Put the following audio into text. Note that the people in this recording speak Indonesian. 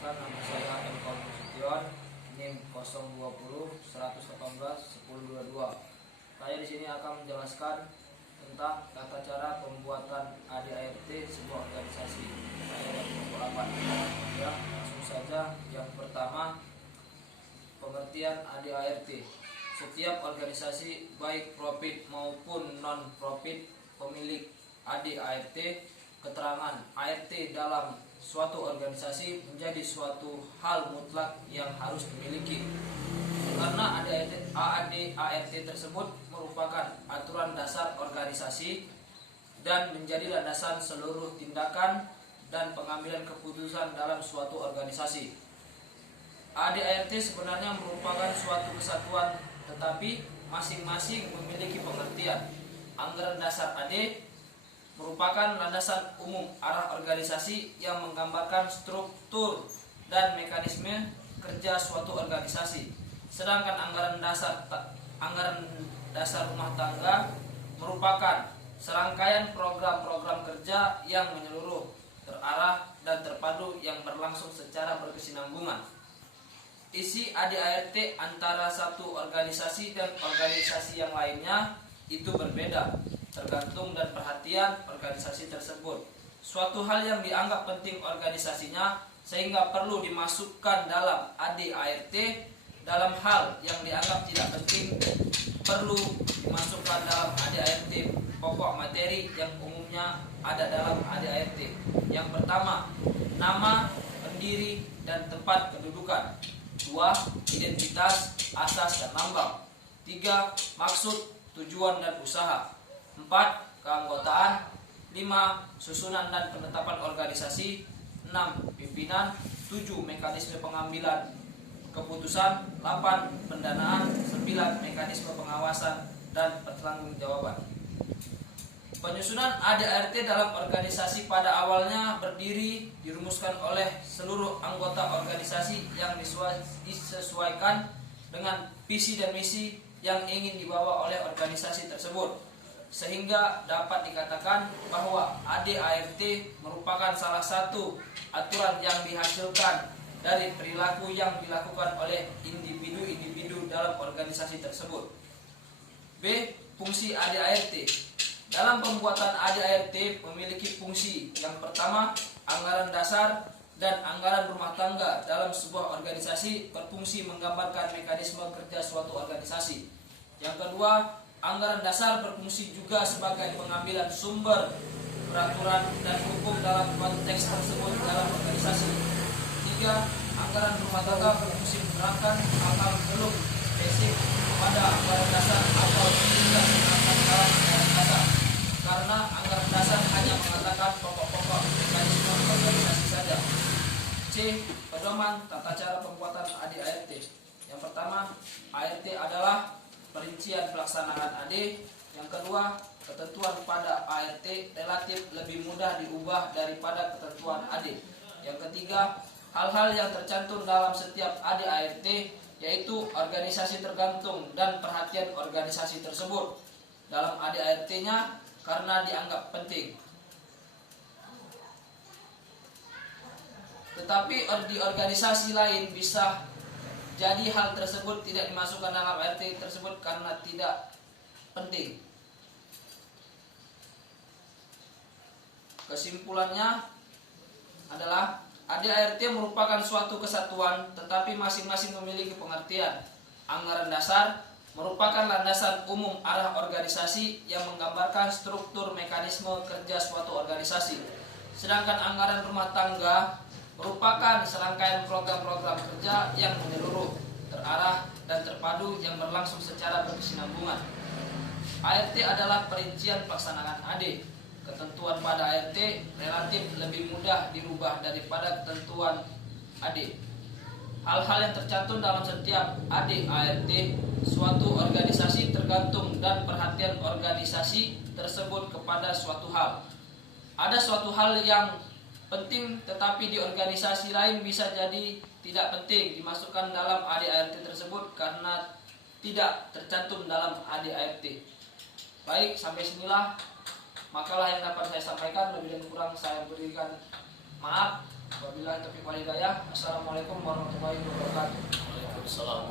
Perkenalkan, nama saya M. Nasution, NIM 020 118 1022. Saya di sini akan menjelaskan tentang tata cara pembuatan ADART sebuah organisasi. Saya dari kelompok 8. Ya, langsung saja. Yang pertama, pengertian ADART. Setiap organisasi baik profit maupun non profit pemilik ADART. Keterangan ART dalam suatu organisasi menjadi suatu hal mutlak yang harus dimiliki, karena ADART tersebut merupakan aturan dasar organisasi dan menjadi landasan seluruh tindakan dan pengambilan keputusan dalam suatu organisasi. ADART sebenarnya merupakan suatu kesatuan, tetapi masing-masing memiliki pengertian. Anggaran dasar AD merupakan landasan umum arah organisasi yang menggambarkan struktur dan mekanisme kerja suatu organisasi. Sedangkan anggaran dasar rumah tangga merupakan serangkaian program-program kerja yang menyeluruh, terarah dan terpadu yang berlangsung secara berkesinambungan. Isi ADART antara satu organisasi dan organisasi yang lainnya itu berbeda, tergantung dan perhatian organisasi tersebut. Suatu hal yang dianggap penting organisasinya sehingga perlu dimasukkan dalam ADART, dalam hal yang dianggap tidak penting perlu dimasukkan dalam ADART. Pokok materi yang umumnya ada dalam ADART. Yang pertama, nama, pendiri dan tempat kedudukan. 2. Identitas, asas dan lambang. 3. Maksud, tujuan dan usaha. 4. Keanggotaan. 5. Susunan dan penetapan organisasi. 6. Pimpinan. 7. Mekanisme pengambilan keputusan. 8. Pendanaan. 9. Mekanisme pengawasan dan pertanggungjawaban. Penyusunan ADART dalam organisasi pada awalnya berdiri dirumuskan oleh seluruh anggota organisasi yang disesuaikan dengan visi dan misi yang ingin dibawa oleh organisasi tersebut, sehingga dapat dikatakan bahwa ADART merupakan salah satu aturan yang dihasilkan dari perilaku yang dilakukan oleh individu-individu dalam organisasi tersebut. B. Fungsi ADART. Dalam pembuatan ADART memiliki fungsi. Yang pertama, anggaran dasar dan anggaran rumah tangga dalam sebuah organisasi berfungsi menggambarkan mekanisme kerja suatu organisasi. Yang kedua, anggaran dasar berfungsi juga sebagai pengambilan sumber peraturan dan hukum dalam konteks tersebut dalam organisasi. 3. Anggaran rumah tangga berfungsi menerapkan hal-hal belum spesifik pada anggaran dasar atau tidak menerapkan dalam anggaran dasar, karena anggaran dasar hanya mengatakan pokok-pokok mekanisme organisasi saja. C. Pedoman tata cara pembuatan ADART. Yang pertama, ART adalah perincian pelaksanaan AD. Yang kedua, ketentuan pada ART relatif lebih mudah diubah daripada ketentuan AD. Yang ketiga, hal-hal yang tercantum dalam setiap ADART, yaitu organisasi tergantung dan perhatian organisasi tersebut dalam ADART-nya karena dianggap penting. Tetapi di organisasi lain bisa jadi hal tersebut tidak dimasukkan dalam ART tersebut karena tidak penting. Kesimpulannya adalah ADART merupakan suatu kesatuan, tetapi masing-masing memiliki pengertian. Anggaran dasar merupakan landasan umum arah organisasi yang menggambarkan struktur mekanisme kerja suatu organisasi. Sedangkan anggaran rumah tangga merupakan serangkaian program-program kerja yang menyeluruh, terarah dan terpadu yang berlangsung secara berkesinambungan. ART adalah perincian pelaksanaan AD. Ketentuan pada ART relatif lebih mudah dirubah daripada ketentuan AD. Hal-hal yang tercantum dalam setiap ADART suatu organisasi tergantung dan perhatian organisasi tersebut kepada suatu hal. Ada suatu hal yang penting tetapi di organisasi lain bisa jadi tidak penting dimasukkan dalam ADART tersebut karena tidak tercantum dalam ADART. Baik, sampai sinilah makalah yang dapat saya sampaikan. Lebih dan kurang saya berikan maaf. Wabillahi taufiq wal hidayah. Assalamualaikum warahmatullahi wabarakatuh. Waalaikumsalam.